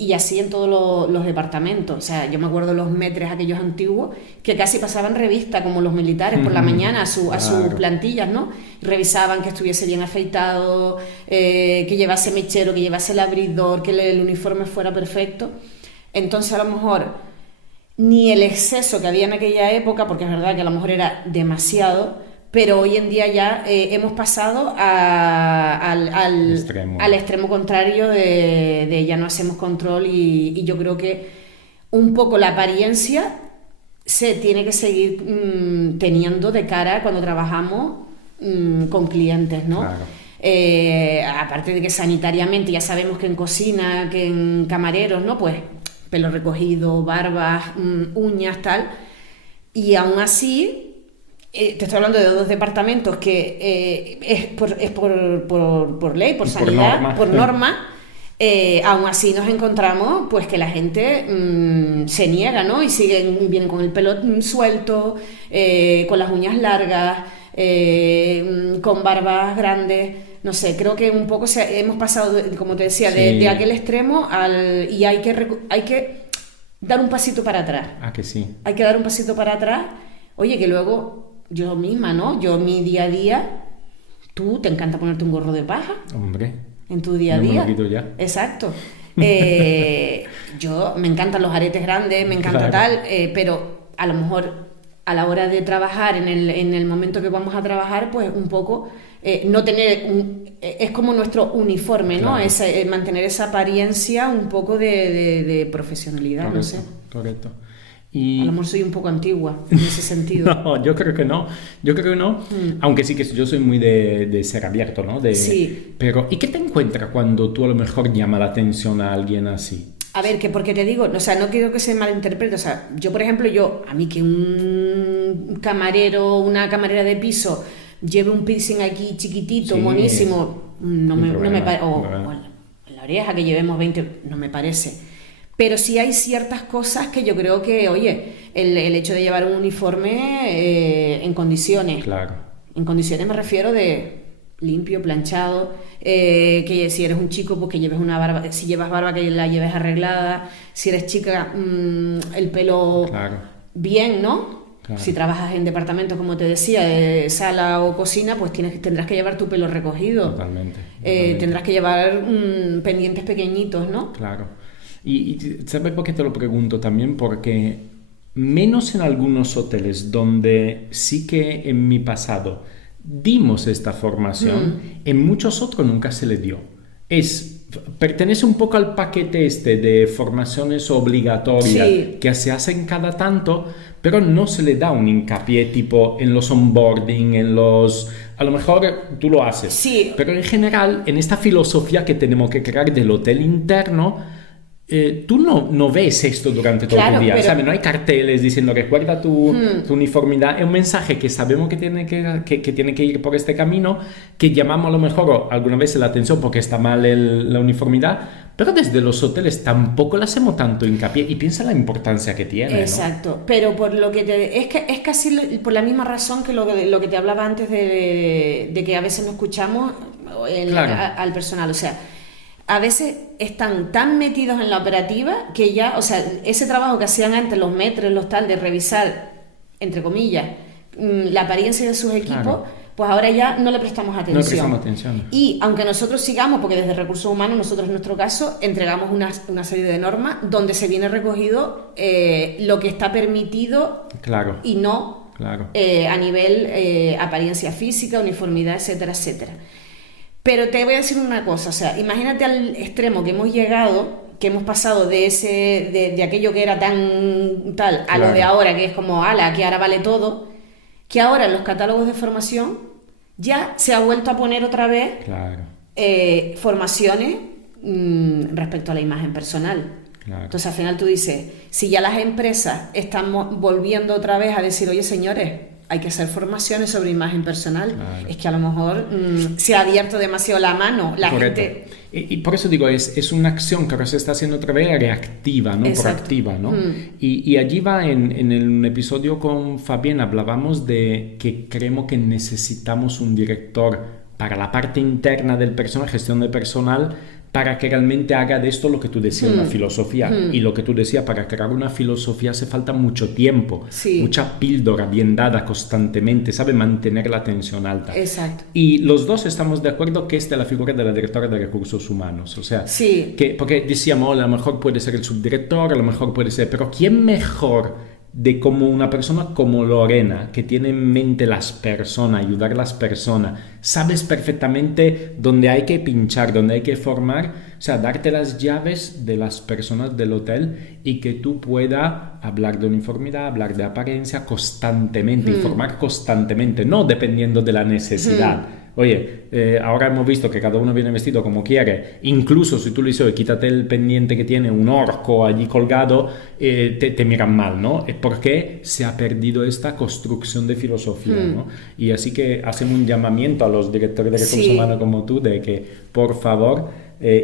Y así en todos los departamentos. O sea, yo me acuerdo los metres aquellos antiguos que casi pasaban revista como los militares por la mañana a sus plantillas, ¿no? Revisaban que estuviese bien afeitado, que llevase mechero, que llevase el abridor, que el uniforme fuera perfecto. Entonces a lo mejor ni el exceso que había en aquella época, porque es verdad que a lo mejor era demasiado, pero hoy en día ya hemos pasado al extremo contrario de ya no hacemos control y yo creo que un poco la apariencia se tiene que seguir teniendo de cara cuando trabajamos con clientes, ¿no? Claro. Aparte de que sanitariamente ya sabemos que en cocina, que en camareros, ¿no? Pues pelo recogido, barbas, uñas, tal, y aún así... te estoy hablando de 2 departamentos que es por ley, por sanidad, por norma. Aún así nos encontramos pues que la gente se niega, ¿no? Y vienen con el pelo suelto, con las uñas largas, con barbas grandes. No sé, creo que un poco hemos pasado, como te decía, de aquel extremo y hay que dar un pasito para atrás. Ah, que sí. Hay que dar un pasito para atrás. Oye, que luego... Yo misma, ¿no? Yo mi día a día, tú te encanta ponerte un gorro de paja. Hombre. En tu día a día. Me lo quito ya. Exacto. Yo me encantan los aretes grandes, me encanta tal, pero a lo mejor a la hora de trabajar, en el momento que vamos a trabajar, pues un poco no tener es como nuestro uniforme, ¿no? Es mantener esa apariencia un poco de profesionalidad, correcto, no sé. Correcto. Y... A lo mejor soy un poco antigua en ese sentido. No, yo creo que no. Yo creo que no. Aunque sí que yo soy muy de ser abierto, ¿no? Sí. Pero, ¿y qué te encuentras cuando tú a lo mejor llama la atención a alguien así? A ver, que porque te digo, o sea, no quiero que se malinterprete, o sea, yo por ejemplo, a mí que un camarero, una camarera de piso lleve un piercing aquí chiquitito, Sí, monísimo, no me parece, o problema. en la oreja que llevemos 20, no me parece. Pero sí hay ciertas cosas que yo creo que, oye, el hecho de llevar un uniforme en condiciones, Claro. en condiciones me refiero de limpio, planchado, que si eres un chico, pues que lleves una barba, si llevas barba que la lleves arreglada, si eres chica, el pelo Claro. bien, ¿no? Claro. Si trabajas en departamentos, como te decía, de sala o cocina, pues tendrás que llevar tu pelo recogido. Totalmente. Tendrás que llevar pendientes pequeñitos, ¿no? Claro. Y ¿sabes por qué te lo pregunto también? Porque menos en algunos hoteles donde sí que en mi pasado dimos esta formación, en muchos otros nunca se le dio. Pertenece un poco al paquete este de formaciones obligatorias Sí. que se hacen cada tanto, pero no se le da un hincapié tipo en los onboarding, en los... A lo mejor tú lo haces, Sí. pero en general en esta filosofía que tenemos que crear del hotel interno, tú no ves esto durante todo Claro, el día, pero... ¿sabes? No hay carteles diciendo recuerda tu uniformidad. Es un mensaje que sabemos que tiene que tiene que ir por este camino, que llamamos a lo mejor alguna vez la atención porque está mal la uniformidad, pero desde los hoteles tampoco le hacemos tanto hincapié y piensa la importancia que tiene, Exacto, ¿no? pero por lo que es casi por la misma razón que lo que te hablaba antes de que a veces no escuchamos Claro. al personal, o sea, a veces están tan metidos en la operativa que ya, o sea, ese trabajo que hacían antes los metres, los tal, de revisar, entre comillas, la apariencia de sus equipos, Claro. pues ahora ya no le prestamos atención. No le prestamos atención. Y aunque nosotros sigamos, porque desde Recursos Humanos, nosotros en nuestro caso, entregamos una serie de normas donde se viene recogido lo que está permitido Claro. y no Claro. a nivel apariencia física, uniformidad, etcétera, etcétera. Pero te voy a decir una cosa, o sea, imagínate al extremo que hemos llegado, que hemos pasado de aquello que era tan tal a lo de Claro. ahora, que es como, ala, que ahora vale todo, que ahora en los catálogos de formación ya se ha vuelto a poner otra vez Claro. formaciones respecto a la imagen personal. Claro. Entonces al final tú dices, si ya las empresas están volviendo otra vez a decir, oye señores, hay que hacer formaciones sobre imagen personal, Claro. es que a lo mejor se ha abierto demasiado la mano, la Correcto. gente... Y por eso digo, es una acción que ahora se está haciendo otra vez reactiva, no Exacto. proactiva, ¿no? Y allí va, en el episodio con Fabián hablábamos de que creemos que necesitamos un director para la parte interna del personal, gestión de personal, para que realmente haga de esto lo que tú decías, una filosofía. Y lo que tú decías, para crear una filosofía hace falta mucho tiempo, Sí. mucha píldora bien dada constantemente, sabe mantener la tensión alta. Exacto. Y los dos estamos de acuerdo que esta es la figura de la directora de recursos humanos. O sea, Sí. porque decíamos, a lo mejor puede ser el subdirector, a lo mejor puede ser, pero ¿quién mejor de como una persona como Lorena, que tiene en mente las personas, ayudar a las personas, sabes perfectamente dónde hay que pinchar, dónde hay que formar, o sea, darte las llaves de las personas del hotel y que tú puedas hablar de uniformidad, hablar de apariencia constantemente, informar constantemente, no dependiendo de la necesidad. Oye, ahora hemos visto que cada uno viene vestido como quiere, incluso si tú le dices, oye, quítate el pendiente que tiene un orco allí colgado, te miran mal, ¿no? Es porque se ha perdido esta construcción de filosofía, ¿no? Y así que hacemos un llamamiento a los directores de recursos Sí. humanos como tú de que, por favor,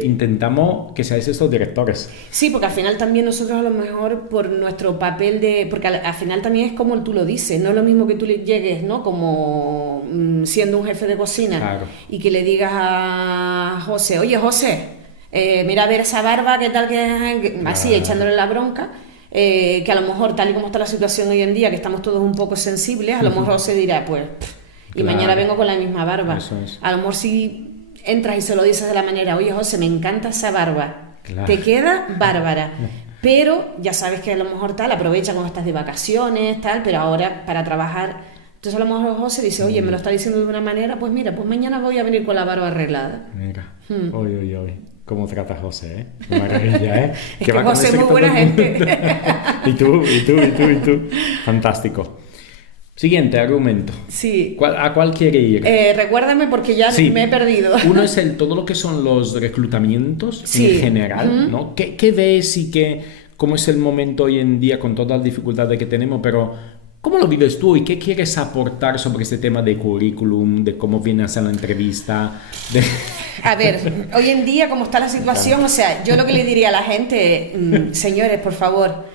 intentamos que seáis estos directores. Sí, porque al final también nosotros a lo mejor por nuestro papel de... Porque al final también es como tú lo dices, no es lo mismo que tú le llegues, ¿no? Como siendo un jefe de cocina, Claro. y que le digas a José, oye José, mira a ver esa barba, ¿qué tal? Así, Claro. echándole la bronca. Que a lo mejor, tal y como está la situación hoy en día, que estamos todos un poco sensibles, a lo mejor José dirá, pues, y Claro. mañana vengo con la misma barba. Eso es. A lo mejor si entras y se lo dices de la manera, oye José, me encanta esa barba, Claro. te queda bárbara, pero ya sabes que a lo mejor tal, aprovecha cuando estás de vacaciones, tal, pero ahora para trabajar, entonces a lo mejor José dice, oye, me lo está diciendo de una manera, pues mira, pues mañana voy a venir con la barba arreglada. Mira, hoy. cómo trata a José, ¿eh? Qué maravilla, ¿eh? Es que José es muy buena gente. Y tú. Fantástico. Siguiente argumento. Sí. ¿A cuál quiere ir? Recuérdame porque ya me he perdido. Uno es todo lo que son los reclutamientos sí. en general, ¿no? ¿Qué ves y cómo es el momento hoy en día con todas las dificultades que tenemos, pero cómo lo vives tú y qué quieres aportar sobre este tema de currículum, de cómo vienes a la entrevista? A ver, hoy en día, como está la situación, o sea, yo lo que le diría a la gente, señores, por favor,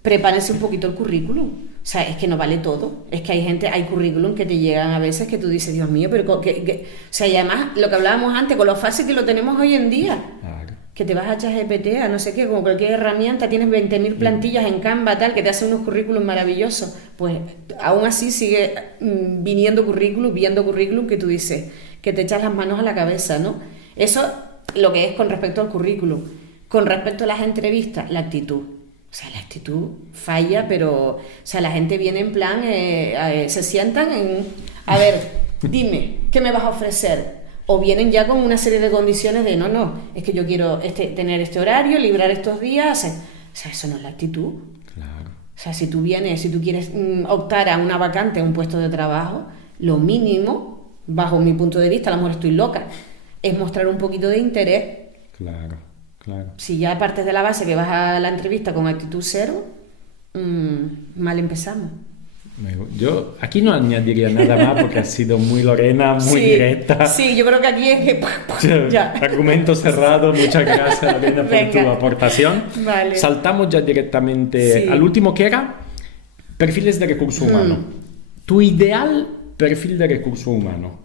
prepárense un poquito el currículum. O sea, es que no vale todo. Es que hay currículum que te llegan a veces que tú dices, Dios mío, pero o sea, y además, lo que hablábamos antes, con lo fácil que lo tenemos hoy en día. Claro. Que te vas a ChatGPT, a no sé qué, con cualquier herramienta, tienes 20.000 plantillas en Canva, tal, que te hacen unos currículums maravillosos. Pues aún así sigue viendo currículum que tú dices, que te echas las manos a la cabeza, ¿no? Eso lo que es con respecto al currículum. Con respecto a las entrevistas, la actitud. O sea, la actitud falla, pero... O sea, la gente viene en plan... se sientan en... A ver, dime, ¿qué me vas a ofrecer? O vienen ya con una serie de condiciones de... No, es que yo quiero tener este horario, librar estos días... O sea, eso no es la actitud. Claro. O sea, si tú quieres optar a una vacante, a un puesto de trabajo, lo mínimo, bajo mi punto de vista, a lo mejor estoy loca, es mostrar un poquito de interés. Claro. Si ya partes de la base que vas a la entrevista con actitud cero, mal empezamos. Yo aquí no añadiría nada más porque ha sido muy Lorena, muy directa. Sí, yo creo que aquí es que... ya. Argumento cerrado, muchas gracias Lorena por tu aportación. Vale. Saltamos ya directamente al último que era perfiles de recurso humano. Tu ideal perfil de recurso humano.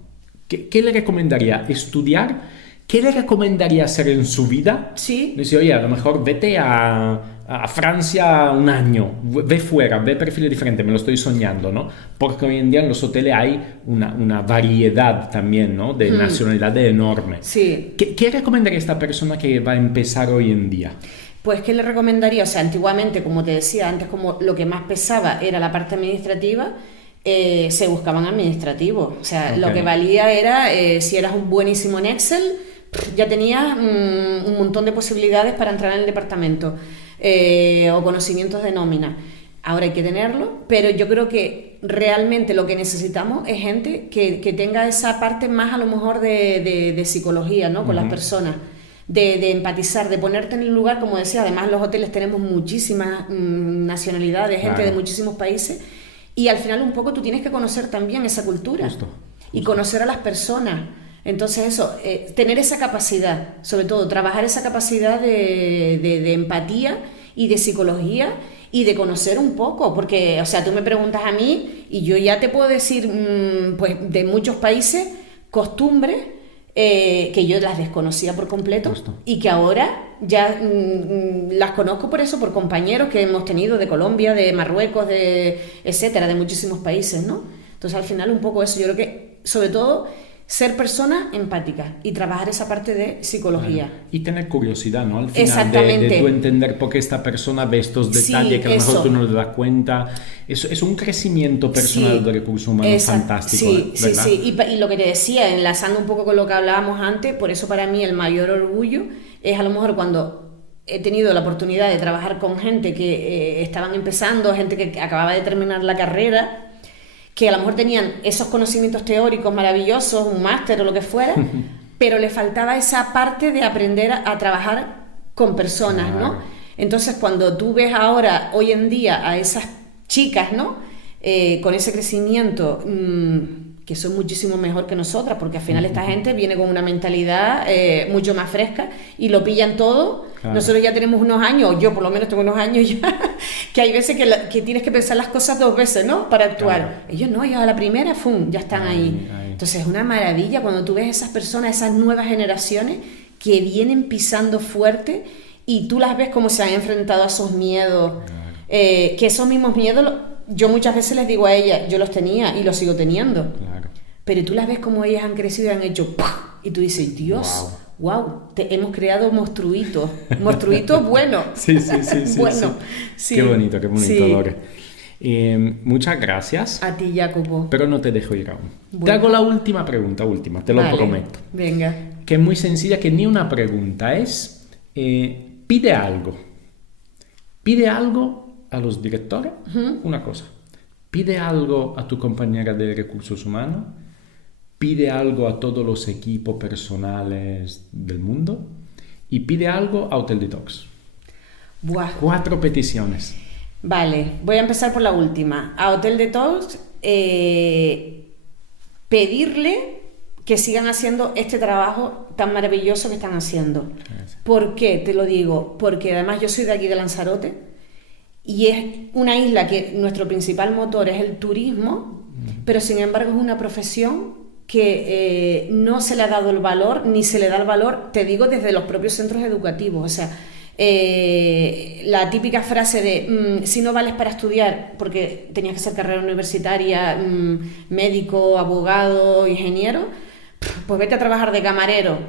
¿Qué le recomendaría? ¿Estudiar? ¿Qué le recomendaría hacer en su vida? Sí. Dice, oye, a lo mejor vete a Francia un año, ve fuera, ve perfiles diferentes, me lo estoy soñando, ¿no? Porque hoy en día en los hoteles hay una variedad también, ¿no? De nacionalidades enorme. Sí. ¿Qué recomendaría a esta persona que va a empezar hoy en día? Pues, ¿qué le recomendaría? O sea, antiguamente, como te decía, antes como lo que más pesaba era la parte administrativa, se buscaban administrativos. O sea, lo que valía era, si eras un buenísimo en Excel, ya tenías un montón de posibilidades para entrar en el departamento, o conocimientos de nómina. Ahora hay que tenerlo, pero yo creo que realmente lo que necesitamos es gente que tenga esa parte más a lo mejor de psicología, ¿no? Con las personas, de empatizar, de ponerte en el lugar, como decía. Además en los hoteles tenemos muchísimas nacionalidades, gente de muchísimos países, y al final un poco tú tienes que conocer también esa cultura. Justo. Y conocer a las personas. Entonces eso, tener esa capacidad, sobre todo trabajar esa capacidad de empatía y de psicología y de conocer un poco, porque, o sea, tú me preguntas a mí y yo ya te puedo decir, pues, de muchos países, costumbres que yo las desconocía por completo. Justo. Y que ahora ya las conozco por eso, por compañeros que hemos tenido de Colombia, de Marruecos, etcétera, de muchísimos países, ¿no? Entonces al final un poco eso, yo creo que sobre todo ser persona empática y trabajar esa parte de psicología. Vale. Y tener curiosidad, ¿no? Al final exactamente. De tú entender por qué esta persona ve estos detalles que a lo mejor tú no te das cuenta. Eso es un crecimiento personal de recursos humanos fantástico. ¿Verdad? Sí. Y lo que te decía, enlazando un poco con lo que hablábamos antes, por eso para mí el mayor orgullo es a lo mejor cuando he tenido la oportunidad de trabajar con gente que estaban empezando, gente que acababa de terminar la carrera, que a lo mejor tenían esos conocimientos teóricos maravillosos, un máster o lo que fuera, pero le faltaba esa parte de aprender a trabajar con personas, ¿no? Entonces, cuando tú ves ahora, hoy en día, a esas chicas, ¿no? Con ese crecimiento, que son muchísimo mejor que nosotras, porque al final esta gente viene con una mentalidad mucho más fresca y lo pillan todo. Claro. Nosotros ya tenemos unos años, yo por lo menos tengo unos años ya, que hay veces que tienes que pensar las cosas dos veces, ¿no? Para actuar. Claro. Ellos no, ellos a la primera, ¡fum!, ya están ahí. Entonces es una maravilla cuando tú ves esas personas, esas nuevas generaciones que vienen pisando fuerte y tú las ves cómo se han enfrentado a esos miedos, que esos mismos miedos, yo muchas veces les digo a ellas, yo los tenía y los sigo teniendo. Claro. Pero tú las ves como ellas han crecido y han hecho ¡pum! Y tú dices, Dios, wow, hemos creado monstruitos buenos. Sí. Bueno, sí. Qué bonito, sí. Lore. Muchas gracias. A ti, Jacopo. Pero no te dejo ir aún. Bueno. Te hago la última pregunta, te lo Vale, prometo. Venga. Que es muy sencilla, que ni una pregunta es, pide algo. Pide algo a los directores, una cosa. Pide algo a tu compañera de recursos humanos. Pide algo a todos los equipos personales del mundo. Y pide algo a Hotel Detox. Buah. 4 peticiones. Vale, voy a empezar por la última. A Hotel Detox, pedirle que sigan haciendo este trabajo tan maravilloso que están haciendo. Gracias. ¿Por qué te lo digo? Porque además yo soy de aquí de Lanzarote y es una isla que nuestro principal motor es el turismo, pero sin embargo es una profesión que no se le ha dado el valor, ni se le da el valor, te digo, desde los propios centros educativos. O sea, la típica frase de si no vales para estudiar porque tenías que hacer carrera universitaria, médico, abogado, ingeniero, pues vete a trabajar de camarero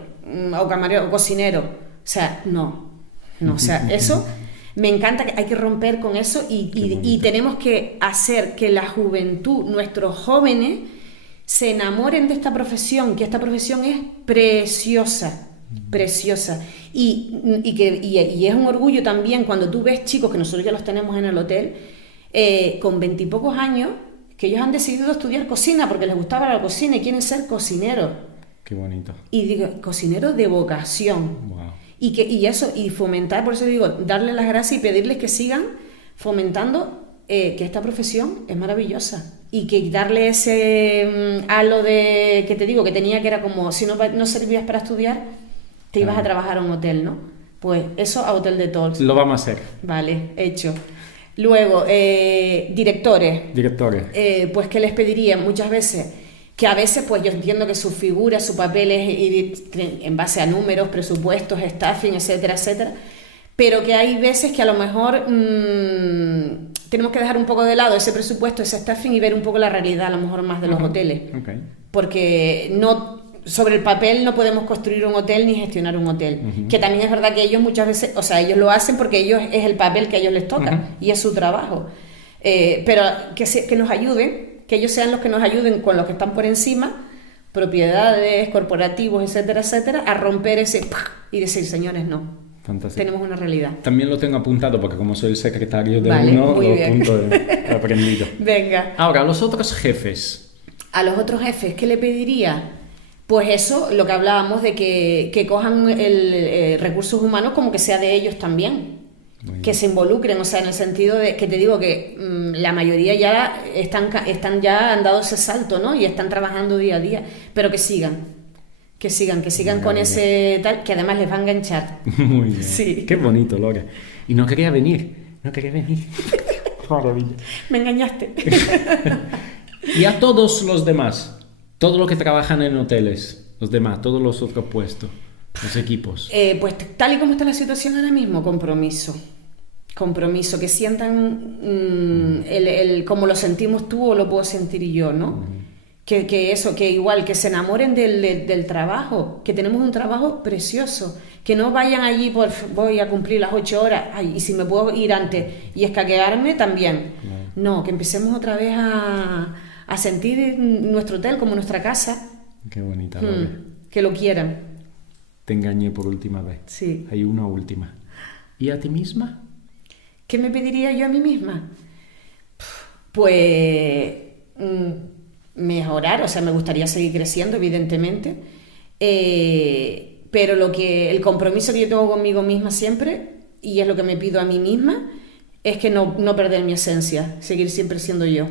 o cocinero. O sea, no, o sea, eso me encanta, que hay que romper con eso y tenemos que hacer que la juventud, nuestros jóvenes, se enamoren de esta profesión, que esta profesión es preciosa. Y es un orgullo también cuando tú ves chicos, que nosotros ya los tenemos en el hotel, con 20 y pocos años, que ellos han decidido estudiar cocina porque les gustaba la cocina y quieren ser cocineros. Qué bonito. Y digo, cocineros de vocación. Wow. Y fomentar, por eso digo, darles las gracias y pedirles que sigan fomentando que esta profesión es maravillosa. Y que darle ese halo de, que te digo, que tenía, que era como, si no servías para estudiar, te ibas a trabajar a un hotel, ¿no? Pues eso a Hotel Detox. Lo vamos a hacer. Vale, hecho. Luego, directores. Pues que les pediría muchas veces, que a veces, pues yo entiendo que su figura, su papel es ir en base a números, presupuestos, staffing, etcétera, etcétera, pero que hay veces que a lo mejor tenemos que dejar un poco de lado ese presupuesto, ese staffing y ver un poco la realidad, a lo mejor más de los hoteles. Okay. Porque sobre el papel no podemos construir un hotel ni gestionar un hotel. Que también es verdad que ellos muchas veces, o sea, ellos lo hacen porque ellos es el papel que a ellos les toca y es su trabajo. Pero que nos ayuden, que ellos sean los que nos ayuden con los que están por encima, propiedades, corporativos, etcétera, etcétera, a romper ese y decir, señores, no. Fantástico. Tenemos una realidad. También lo tengo apuntado porque como soy el secretario de vale, uno, lo bien. apunto he aprendido. Venga. Ahora, los otros jefes. A los otros jefes, ¿qué le pediría? Pues eso, lo que hablábamos de que cojan el recursos humanos como que sea de ellos también. Que se involucren, o sea, en el sentido de que te digo que la mayoría ya ya han dado ese salto, ¿no? Y están trabajando día a día, pero que sigan con ese tal, que además les va a enganchar. Muy bien. Sí. Qué bonito, Lore. Y no quería venir. Maravilla. Me engañaste. Y a todos los demás, todos los que trabajan en hoteles, los demás, todos los otros puestos, los equipos. Pues tal y como está la situación ahora mismo, compromiso, que sientan como lo sentimos tú o lo puedo sentir yo, ¿no? Que igual, que se enamoren del trabajo, que tenemos un trabajo precioso, que no vayan allí voy a cumplir las 8 horas, y si me puedo ir antes y escaquearme también. No, que empecemos otra vez a sentir nuestro hotel como nuestra casa. Qué bonita, Lore. Que lo quieran. Te engañé por última vez. Sí. Hay una última. ¿Y a ti misma? ¿Qué me pediría yo a mí misma? Pues mejorar, o sea, me gustaría seguir creciendo, evidentemente, pero el compromiso que yo tengo conmigo misma siempre, y es lo que me pido a mí misma, es que no perder mi esencia, seguir siempre siendo yo.